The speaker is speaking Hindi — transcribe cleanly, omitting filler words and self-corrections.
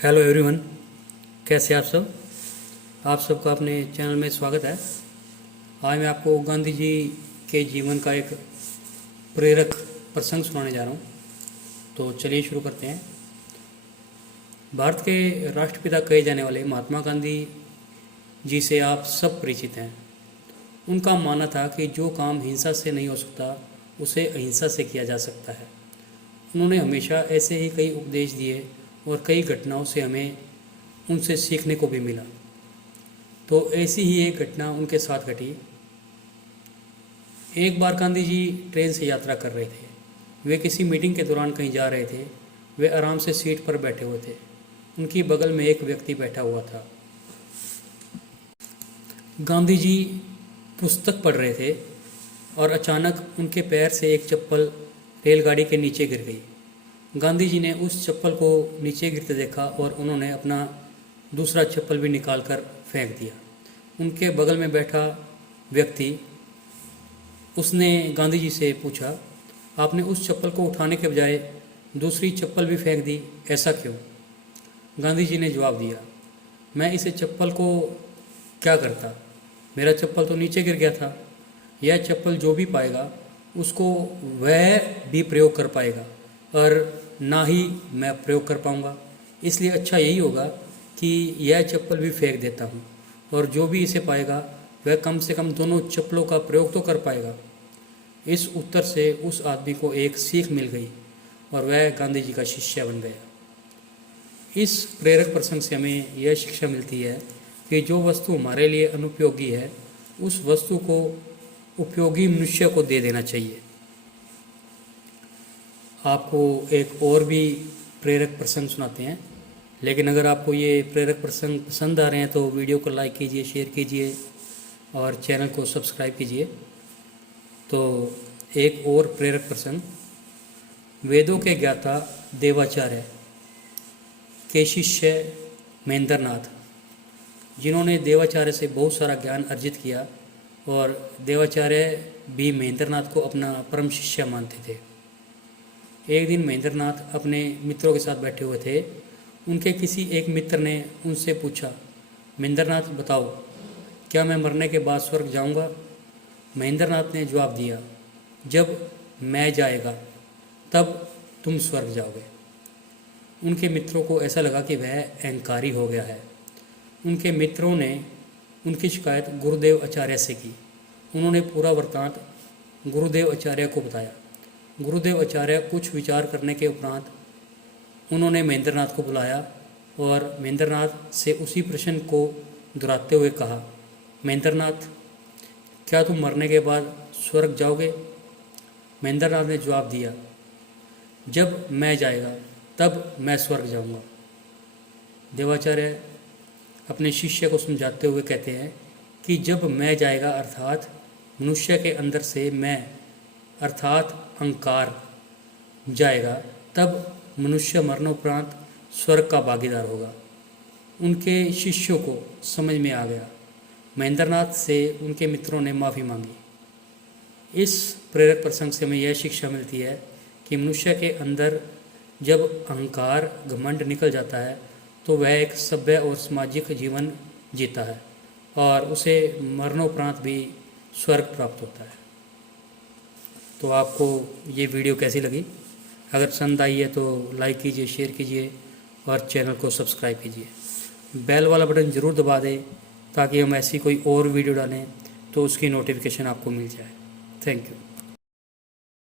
हेलो एवरीवन, कैसे आप सब। आप सबका अपने चैनल में स्वागत है। आज मैं आपको गांधी जी के जीवन का एक प्रेरक प्रसंग सुनाने जा रहा हूँ। तो चलिए शुरू करते हैं। भारत के राष्ट्रपिता कहे जाने वाले महात्मा गांधी जी से आप सब परिचित हैं। उनका मानना था कि जो काम हिंसा से नहीं हो सकता उसे अहिंसा से किया जा सकता है। उन्होंने हमेशा ऐसे ही कई उपदेश दिए और कई घटनाओं से हमें उनसे सीखने को भी मिला। तो ऐसी ही एक घटना उनके साथ घटी। एक बार गांधी जी ट्रेन से यात्रा कर रहे थे। वे किसी मीटिंग के दौरान कहीं जा रहे थे। वे आराम से सीट पर बैठे हुए थे। उनकी बगल में एक व्यक्ति बैठा हुआ था। गांधी जी पुस्तक पढ़ रहे थे और अचानक उनके पैर से एक चप्पल रेलगाड़ी के नीचे गिर गई। गांधी जी ने उस चप्पल को नीचे गिरते देखा और उन्होंने अपना दूसरा चप्पल भी निकाल कर फेंक दिया। उनके बगल में बैठा व्यक्ति, उसने गांधी जी से पूछा, आपने उस चप्पल को उठाने के बजाय दूसरी चप्पल भी फेंक दी, ऐसा क्यों? गांधी जी ने जवाब दिया, मैं इस चप्पल को क्या करता, मेरा चप्पल तो नीचे गिर गया था। यह चप्पल जो भी पाएगा उसको वह भी प्रयोग कर पाएगा और ना ही मैं प्रयोग कर पाऊँगा। इसलिए अच्छा यही होगा कि यह चप्पल भी फेंक देता हूँ और जो भी इसे पाएगा वह कम से कम दोनों चप्पलों का प्रयोग तो कर पाएगा। इस उत्तर से उस आदमी को एक सीख मिल गई और वह गांधी जी का शिष्य बन गया। इस प्रेरक प्रसंग से हमें यह शिक्षा मिलती है कि जो वस्तु हमारे लिए अनुपयोगी है उस वस्तु को उपयोगी मनुष्य को दे देना चाहिए। आपको एक और भी प्रेरक प्रसंग सुनाते हैं, लेकिन अगर आपको ये प्रेरक प्रसंग पसंद आ रहे हैं तो वीडियो को लाइक कीजिए, शेयर कीजिए और चैनल को सब्सक्राइब कीजिए। तो एक और प्रेरक प्रसंग, वेदों के ज्ञाता देवाचार्य के शिष्य महेंद्रनाथ, जिन्होंने देवाचार्य से बहुत सारा ज्ञान अर्जित किया और देवाचार्य भी महेंद्रनाथ को अपना परम शिष्य मानते थे। एक दिन महेंद्रनाथ अपने मित्रों के साथ बैठे हुए थे। उनके किसी एक मित्र ने उनसे पूछा, महेंद्रनाथ बताओ, क्या मैं मरने के बाद स्वर्ग जाऊंगा? महेंद्रनाथ ने जवाब दिया, जब मैं जाएगा तब तुम स्वर्ग जाओगे। उनके मित्रों को ऐसा लगा कि वह अहंकारी हो गया है। उनके मित्रों ने उनकी शिकायत गुरुदेव आचार्य से की। उन्होंने पूरा वृत्तांत गुरुदेव आचार्य को बताया। गुरुदेव आचार्य कुछ विचार करने के उपरांत उन्होंने महेंद्रनाथ को बुलाया और महेंद्रनाथ से उसी प्रश्न को दोहराते हुए कहा, महेंद्रनाथ, क्या तुम मरने के बाद स्वर्ग जाओगे? महेंद्रनाथ ने जवाब दिया, जब मैं जाएगा तब मैं स्वर्ग जाऊंगा। देवाचार्य अपने शिष्य को समझाते हुए कहते हैं कि जब मैं जाएगा अर्थात मनुष्य के अंदर से मैं अर्थात अहंकार जाएगा, तब मनुष्य मरणोपरांत स्वर्ग का भागीदार होगा। उनके शिष्यों को समझ में आ गया। महेंद्रनाथ से उनके मित्रों ने माफ़ी मांगी। इस प्रेरक प्रसंग से हमें यह शिक्षा मिलती है कि मनुष्य के अंदर जब अहंकार घमंड निकल जाता है तो वह एक सभ्य और सामाजिक जीवन जीता है और उसे मरणोपरांत भी स्वर्ग प्राप्त होता है। तो आपको ये वीडियो कैसी लगी? अगर पसंद आई है तो लाइक कीजिए, शेयर कीजिए और चैनल को सब्सक्राइब कीजिए। बेल वाला बटन ज़रूर दबा दें ताकि हम ऐसी कोई और वीडियो डालें तो उसकी नोटिफिकेशन आपको मिल जाए। Thank you.